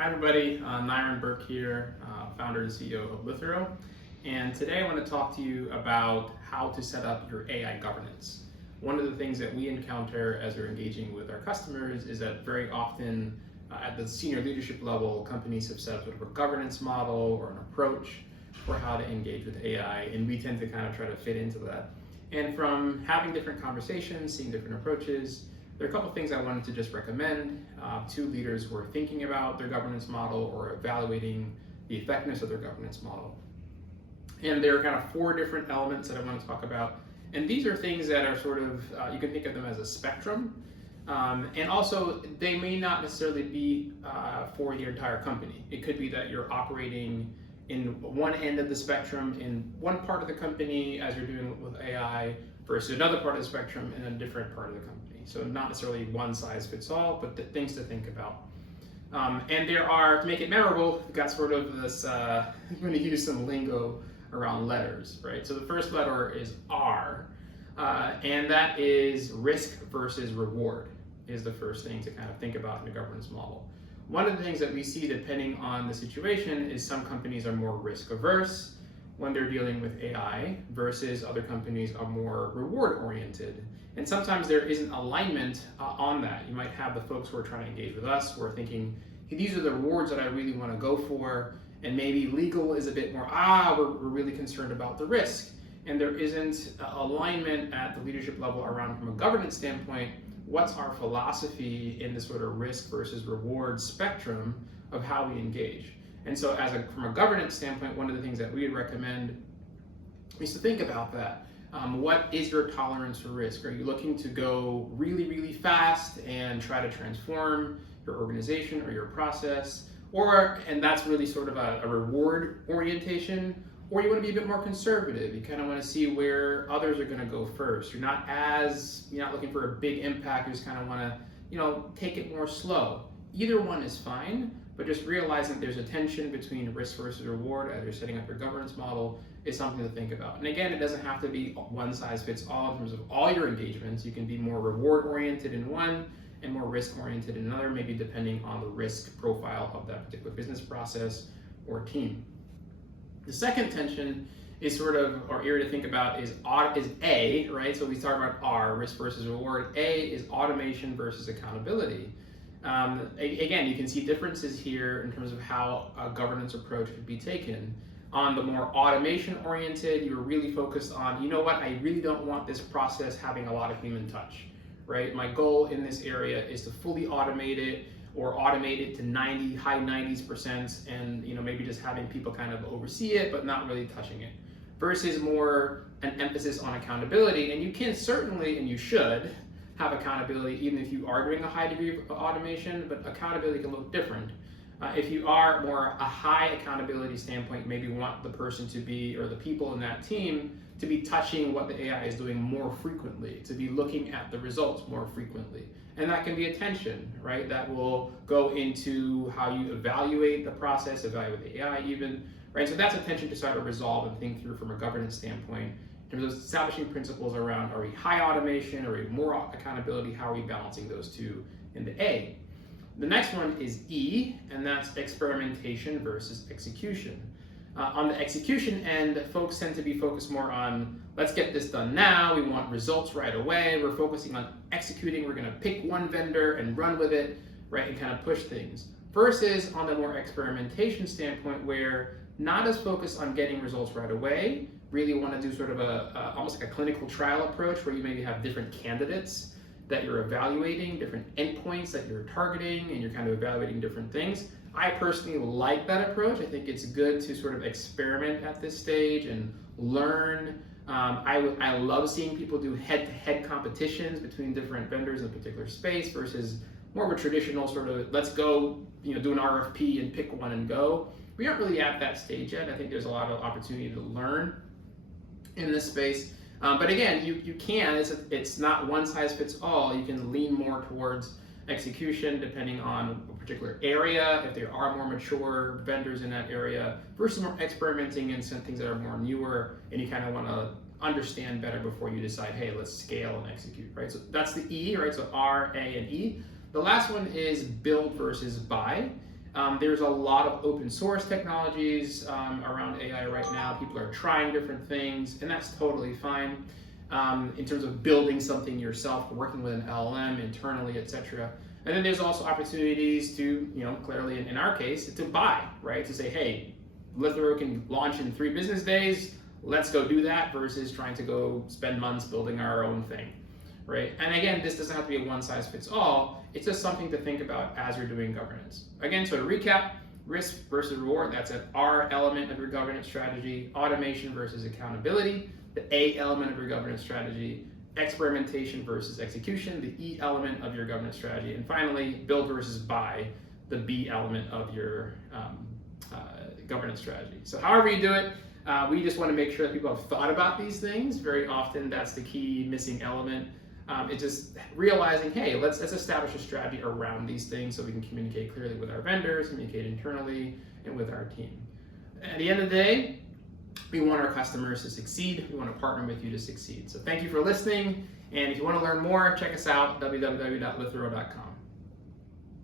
Hi everybody, Nyron here, founder and CEO of Lithero. And today I want to talk to you about how to set up your AI governance. One of the things that we encounter as we're engaging with our customers is that very often at the senior leadership level, companies have set up sort of a governance model or an approach for how to engage with AI, and we tend to kind of try to fit into that. And from having different conversations, seeing different approaches, there are a couple things I wanted to just recommend to leaders who are thinking about their governance model or evaluating the effectiveness of their governance model. And there are kind of 4 different elements that I want to talk about. And these are things that are sort of, you can think of them as a spectrum. And also, they may not necessarily be for your entire company. It could be that you're operating in one end of the spectrum in one part of the company as you're doing with AI versus another part of the spectrum in a different part of the company. So not necessarily one size fits all, but things to think about. And there are, to make it memorable, we've got sort of this, I'm going to use some lingo around letters, right? So the first letter is R, and that is risk versus reward is the first thing to kind of think about in the governance model. One of the things that we see depending on the situation is some companies are more risk averse when they're dealing with AI versus other companies are more reward oriented. And sometimes there isn't alignment on that. You might have the folks who are trying to engage with us who are thinking, hey, these are the rewards that I really want to go for, and maybe legal is a bit more, we're really concerned about the risk. And there isn't alignment at the leadership level around, from a governance standpoint, what's our philosophy in this sort of risk versus reward spectrum of how we engage. And so from a governance standpoint, one of the things that we would recommend is to think about that. What is your tolerance for risk? Are you looking to go really, really fast and try to transform your organization or your process? And that's really sort of a reward orientation, or you want to be a bit more conservative. You kind of want to see where others are going to go first. You're not looking for a big impact. You just kind of want to, take it more slow. Either one is fine, but just realizing there's a tension between risk versus reward as you're setting up your governance model is something to think about. And again, it doesn't have to be one size fits all in terms of all your engagements. You can be more reward oriented in one and more risk oriented in another, maybe depending on the risk profile of that particular business process or team. The second tension is sort of, or area to think about is A, right? So we talk about R, risk versus reward. A is automation versus accountability. Again, you can see differences here in terms of how a governance approach could be taken. On the more automation oriented, you're really focused on, I really don't want this process having a lot of human touch, right? My goal in this area is to fully automate it or automate it to high 90s%, and maybe just having people kind of oversee it, but not really touching it. Versus more an emphasis on accountability, and you can certainly, and you should, have accountability even if you are doing a high degree of automation, but accountability can look different. If you are more a high accountability standpoint, maybe want the person to be, or the people in that team, to be touching what the AI is doing more frequently, to be looking at the results more frequently. And that can be a tension, right? That will go into how you evaluate the process, evaluate the AI even, right? So that's a tension to try to resolve and think through from a governance standpoint. In terms of establishing principles around, are we high automation, are we more accountability, how are we balancing those two in the A? The next one is E, and that's experimentation versus execution. On the execution end, folks tend to be focused more on, let's get this done now, we want results right away, we're focusing on executing, we're gonna pick one vendor and run with it, right, and kind of push things. Versus on the more experimentation standpoint, where not as focused on getting results right away, really want to do sort of almost like a clinical trial approach where you maybe have different candidates that you're evaluating, different endpoints that you're targeting, and you're kind of evaluating different things. I personally like that approach. I think it's good to sort of experiment at this stage and learn. I love seeing people do head-to-head competitions between different vendors in a particular space versus more of a traditional sort of, let's go, do an RFP and pick one and go. We aren't really at that stage yet. I think there's a lot of opportunity to learn in this space. But again, you can, it's not one size fits all. You can lean more towards execution depending on a particular area, if there are more mature vendors in that area, versus more experimenting in some things that are more newer, and you kind of want to understand better before you decide, hey, let's scale and execute, right? So that's the E, right? So R, A, and E. The last one is build versus buy. There's a lot of open source technologies around AI right now. People are trying different things, and that's totally fine. In terms of building something yourself, working with an LLM internally, etc. And then there's also opportunities to, clearly in our case, to buy, right? To say, hey, Lithero can launch in 3 business days. Let's go do that versus trying to go spend months building our own thing, right? And again, this doesn't have to be a one size fits all. It's just something to think about as you're doing governance. Again, so to recap, risk versus reward, that's an R element of your governance strategy. Automation versus accountability, the A element of your governance strategy. Experimentation versus execution, the E element of your governance strategy. And finally, build versus buy, the B element of your governance strategy. So however you do it, we just want to make sure that people have thought about these things. Very often that's the key missing element. It's just realizing, hey, let's establish a strategy around these things so we can communicate clearly with our vendors, communicate internally, and with our team. At the end of the day, we want our customers to succeed. We want to partner with you to succeed. So thank you for listening. And if you want to learn more, check us out, www.lithero.com.